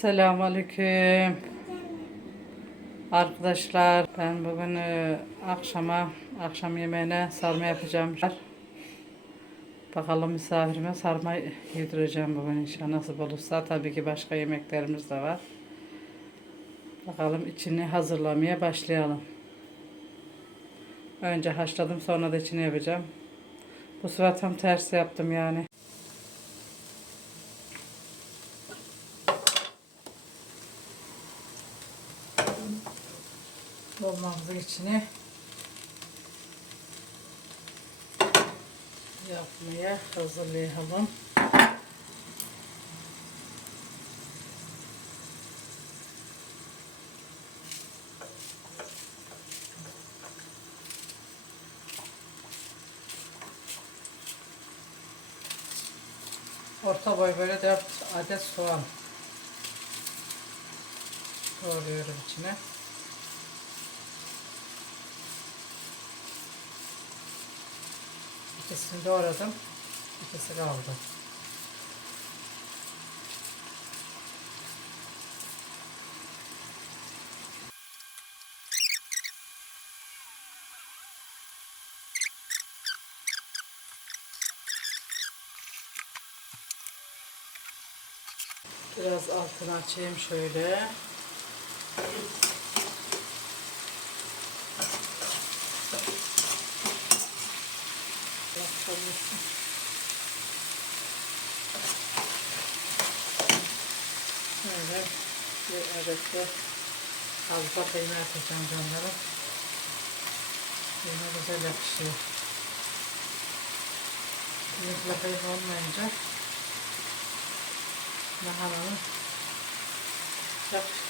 Selamünaleyküm. Arkadaşlar ben bugün e, akşama akşam yemeğine sarma yapacağım. Bakalım misafirime sarma yedireceğim bugün inşallah nasip olursa. Tabii ki başka yemeklerimiz de var. Bakalım içini hazırlamaya başlayalım. Önce haşladım sonra da içini yapacağım. Bu sefer tam tersi yaptım yani. Dolmamızın içine yapmaya hazırlayalım. Orta boy böyle 4 adet soğan doğruyorum içine. İkisini doğradım. İkisi kaldı. Biraz altını açayım şöyle. Bakalım. Şöyle bir adet de fazla kıyma atacağım canlarım. Kıyma güzel yakışıyor. Kıyıkla kıyma olmayınca lahananın çok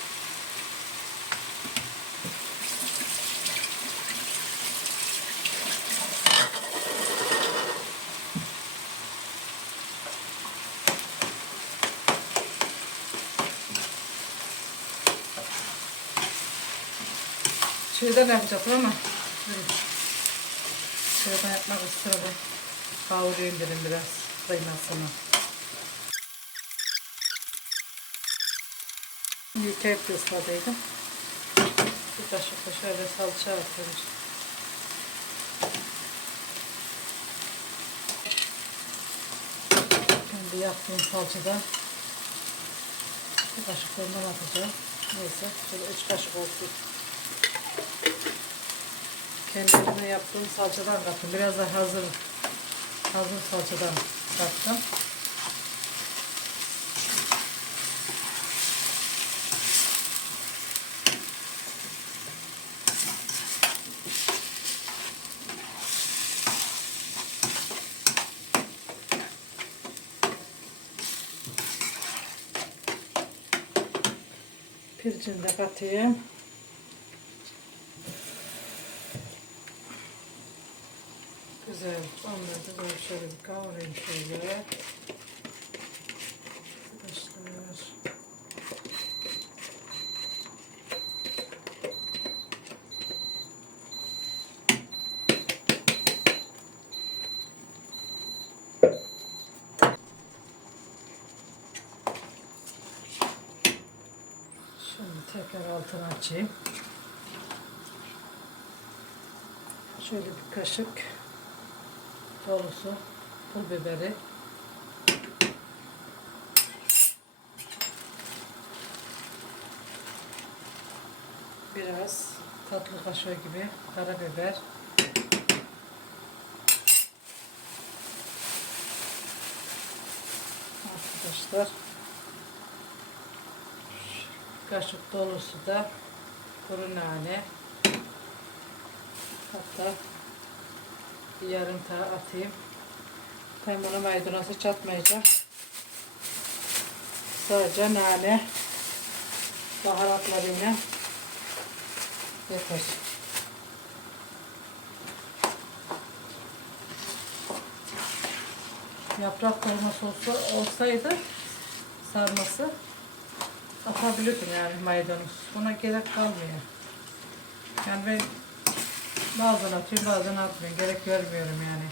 Şuradan yapacaktım ama. Şuradan yapmak istedim. Kavurayım dedim biraz kıymasını. Yıkayıp da ısladıydım. Bir kaşık da şöyle salça atıyorum. Kendi yaptığım salçadan bir kaşık ondan atacağım. Neyse, şöyle üç kaşık olsun. Kendime yaptığım salçadan kattım. Biraz da hazır hazır salçadan kattım. Pircini de katayım. Güzel. Onları da böyle şöyle bir kavurayım şöyle. Arkadaşlar. Şimdi tekrar altını açayım. Şöyle bir kaşık dolusu pul biberi. Biraz tatlı kaşığı gibi karabiber. Arkadaşlar kaşık dolusu da kuru nane. Hatta bir yarım tane atayım. Ben bunu maydanozu çatmayacağım. Sadece nane baharatlarıyla yeter. Yaprak dolması olsa, olsaydı sarması atabilirdim yani maydanoz. Buna gerek kalmıyor. Yani ben bazen atıyorum bazen atmıyorum. Gerek görmüyorum yani.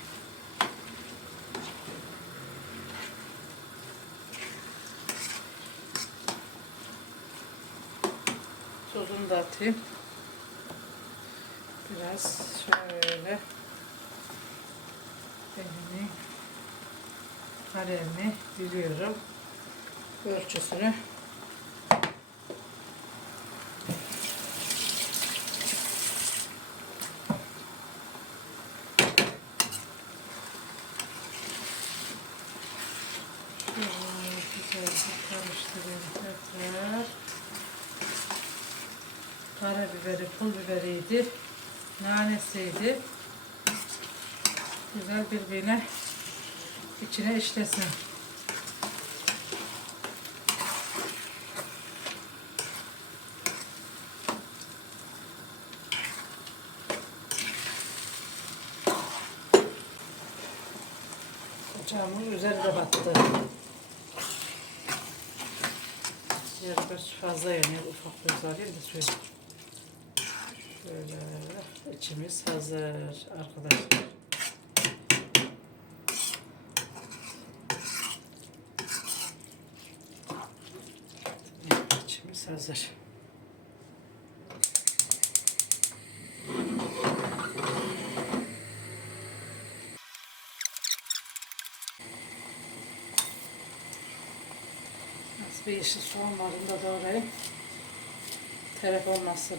Tuzunu da atayım. Biraz şöyle elimi kalemi biliyorum. Ölçüsünü Şöyle güzel bir karıştırayım tekrar. Karabiberi, pul biberiydi. Nanesiydi. Güzel birbirine içine işlesin. Ocağımın üzeri de battı. Biraz fazla yanıyor. Ufak biraz alayım da şöyle. Şöyle içimiz hazır arkadaşlar. İçimiz hazır. Az bir yeşil soğan var onu da doğrayayım. Telef olmasın.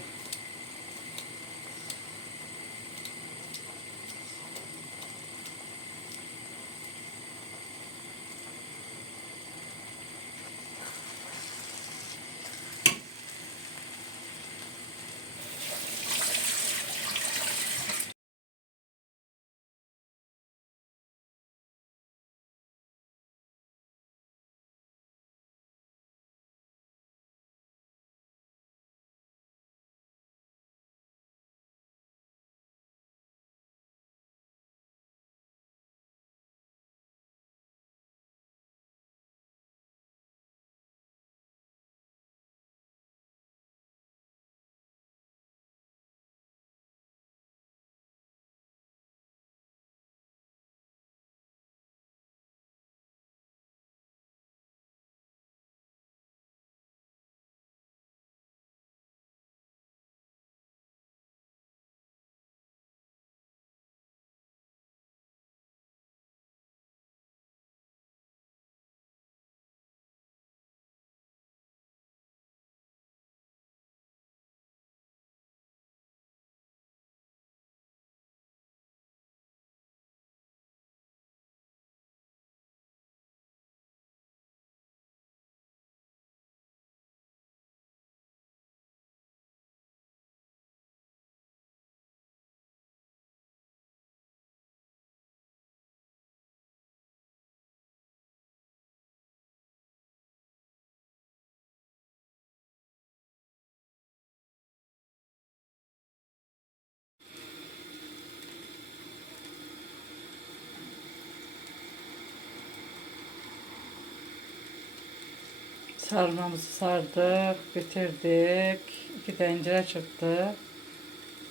Sarmamızı sardık, bitirdik. İki tencere çıktı.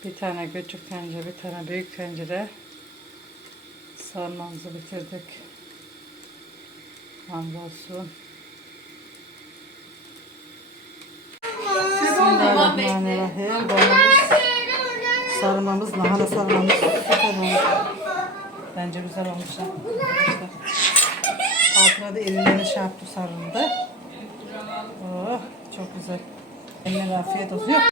Bir tane küçük tencere, bir tane büyük tencere. Sarmamızı bitirdik. Hamdolsun. Bismillahirrahmanirrahim. Sarmamız, lahana sarmamız süper olmuş. Bence güzel olmuş. Altına da elinlerini şey yaptı sarıldı. Çok güzel. Eline afiyet olsun. Yok.